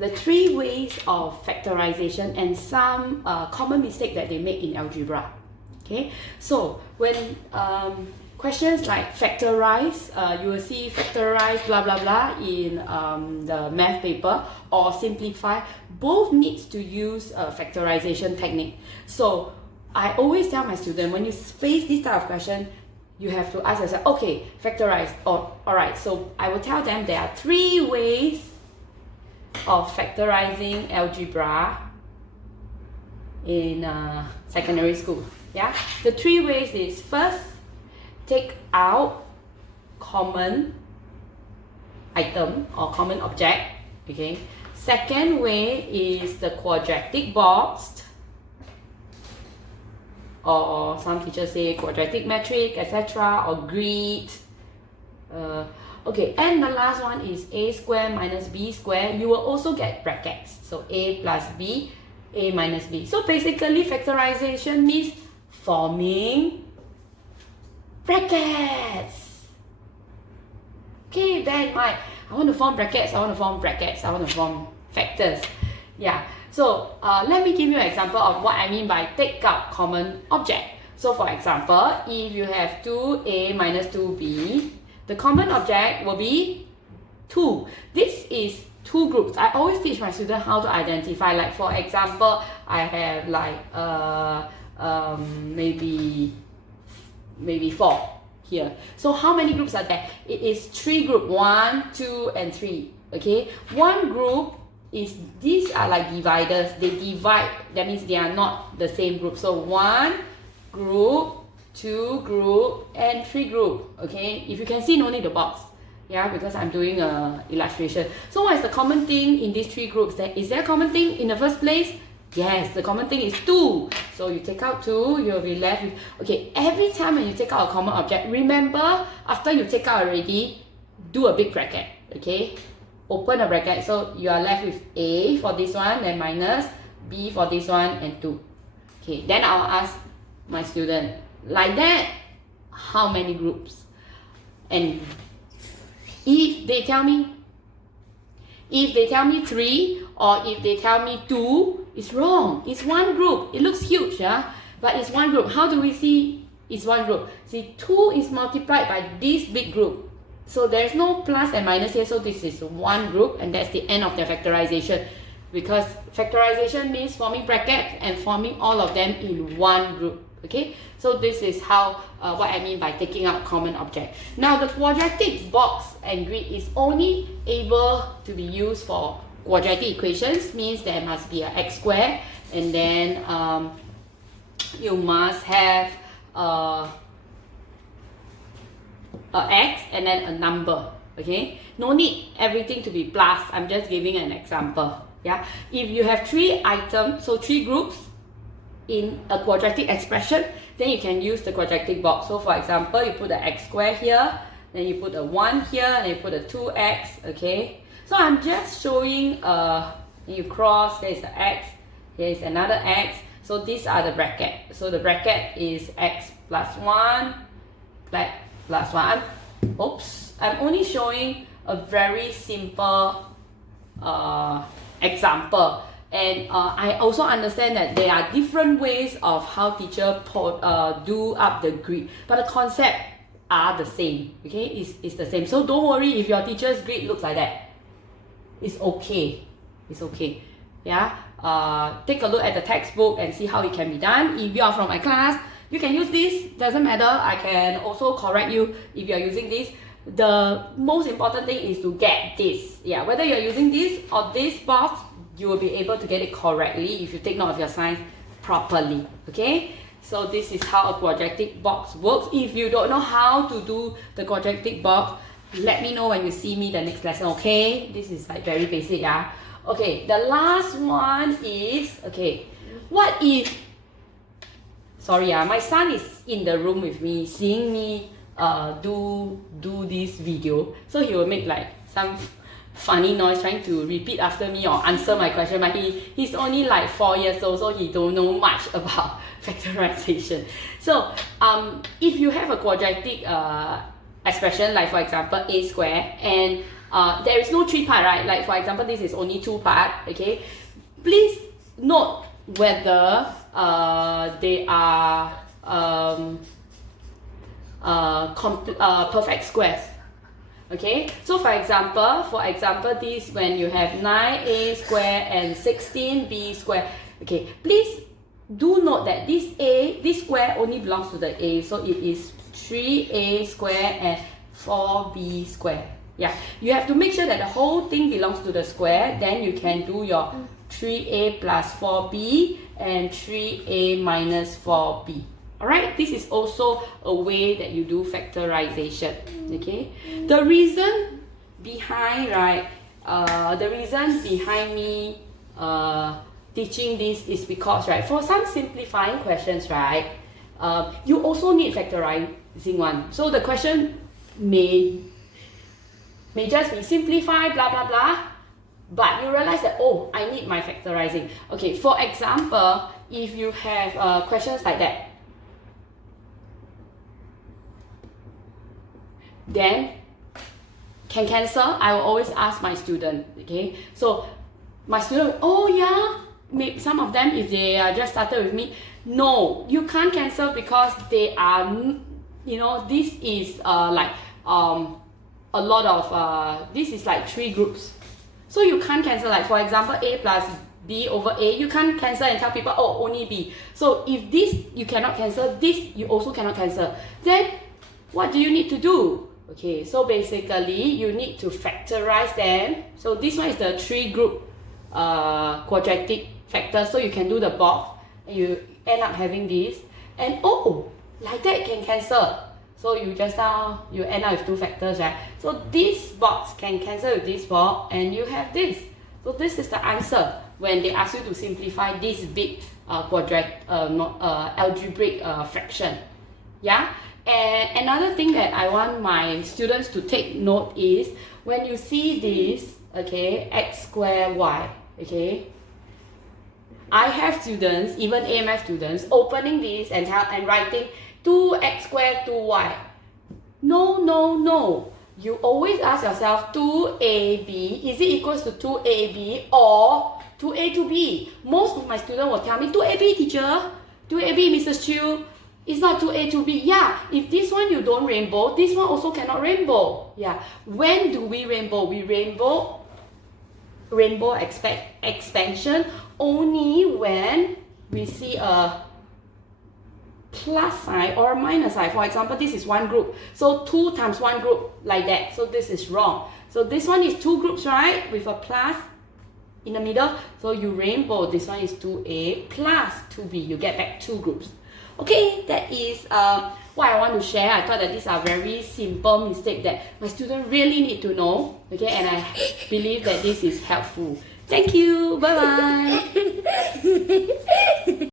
the 3 ways of factorization and some common mistake that they make in algebra. Okay, so when questions like factorize, you will see factorize blah blah blah in the math paper, or simplify, both needs to use a factorization technique. So I always tell my students, when you face this type of question, you have to ask yourself, okay, factorize, or alright, so I will tell them there are 3 ways of factorizing algebra in secondary school. Yeah, the 3 ways is: first, take out common item or common object. Okay. Second way is the quadratic box, or some teachers say quadratic matrix, etc., or grid. Okay, and the last one is a square minus b square. You will also get brackets, so a plus b, a minus b. So basically, factorization means forming brackets. Okay, bear in mind, I want to form brackets, I want to form brackets, I want to form factors. Yeah, so let me give you an example of what I mean by take out common object. So for example, if you have 2a minus 2b, the common object will be 2. This is 2 groups. I always teach my students how to identify. Like for example, I have like maybe 4 here. So how many groups are there? It is 3 groups, 1, 2, and 3. Okay, one group is, these are like dividers. They divide, that means they are not the same group. So 1 group, 2 group, and 3 group. Okay, if you can see, no need the box. Yeah, because I'm doing a illustration. So what is the common thing in these 3 groups? Is there a common thing in the first place? Yes, the common thing is 2. So you take out 2, you'll be left with, okay, every time when you take out a common object, remember, after you take out already, do a big bracket. Okay, open a bracket, so you are left with a for this one, then minus b for this one, and 2. Okay, then I'll ask my student, like that, how many groups? And if they tell me 3, or if they tell me 2, it's wrong. It's one group. It looks huge, yeah, but it's one group. How do we see it's one group? See, 2 is multiplied by this big group. So there's no plus and minus here, so this is one group, and that's the end of their factorization. Because factorization means forming brackets and forming all of them in one group. Okay, so this is how what I mean by taking out common object. Now the quadratic box and grid is only able to be used for quadratic equations, means there must be an x square, and then you must have a x and then a number. Okay, no need everything to be plus. I'm just giving an example. Yeah, if you have 3 items, so 3 groups in a quadratic expression, then you can use the quadratic box. So for example, you put the x square here, then you put a 1 here, and then you put a 2x. Okay, so I'm just showing you cross, there is the x, here is another x. So these are the bracket. So the bracket is x plus 1 plus 1. I'm only showing a very simple example. And I also understand that there are different ways of how teacher do up the grid, but the concept are the same. Okay, it's the same. So don't worry if your teacher's grid looks like that. It's okay. It's okay. Yeah. Take a look at the textbook and see how it can be done. If you are from my class, you can use this. Doesn't matter. I can also correct you if you are using this. The most important thing is to get this. Yeah. Whether you are using this or this box, you will be able to get it correctly if you take note of your signs properly. Okay, so this is how a quadratic box works. If you don't know how to do the quadratic box, let me know when you see me the next lesson. Okay, this is like very basic. Yeah. Okay, the last one is, okay, what if, sorry, my son is in the room with me seeing me do this video, so he will make like some funny noise trying to repeat after me or answer my question, but he's only like 4 years old, so he don't know much about factorization. So if you have a quadratic expression, like for example a square, and there is no 3 part, right? Like for example, this is only 2 part, okay? Please note whether they are perfect squares. Okay, so for example, this when you have 9a square and 16b square. Okay, please do note that this square only belongs to the a, so it is 3a square and 4b square. Yeah, you have to make sure that the whole thing belongs to the square, then you can do your 3a plus 4b and 3a minus 4b. Alright, this is also a way that you do factorization. Okay, the reason behind, right, the reason behind me teaching this is because, right, for some simplifying questions, right, you also need factorizing one. So the question may just be simplify, blah blah blah, but you realize that, oh, I need my factorizing. Okay, for example, if you have questions like that, then can cancel. I will always ask my student. Okay, so my student, oh yeah, maybe some of them, if they just started with me, no, you can't cancel because they are, you know, this is like a lot of this is like 3 groups, so you can't cancel. Like for example, a plus b over a, you can't cancel and tell people, oh, only b. So if this you cannot cancel, this you also cannot cancel, then what do you need to do? Okay, so basically you need to factorize them. So this one is the 3 group quadratic factor, so you can do the box and you end up having this, and oh, like that can cancel. So you just now you end up with 2 factors, right? So this box can cancel with this box and you have this. So this is the answer when they ask you to simplify this big algebraic fraction. Yeah. And another thing that I want my students to take note is when you see this, okay, x squared y, okay, I have students, even AMF students, opening this and writing 2x squared 2y. No. You always ask yourself 2ab, is it equals to 2ab or 2a to b? Most of my students will tell me 2ab teacher, 2ab Mrs. Chiu. It's not 2a to b. Yeah, if this one you don't rainbow, this one also cannot rainbow. Yeah, when do we rainbow? We rainbow expansion only when we see a plus sign or minus sign. For example, this is one group, so 2 times one group, like that. So this is wrong. So this one is 2 groups, right, with a plus in the middle. So you rainbow, this one is 2a plus 2b. You get back 2 groups. Okay, that is what I want to share. I thought that these are very simple mistakes that my students really need to know. Okay, and I believe that this is helpful. Thank you. Bye bye.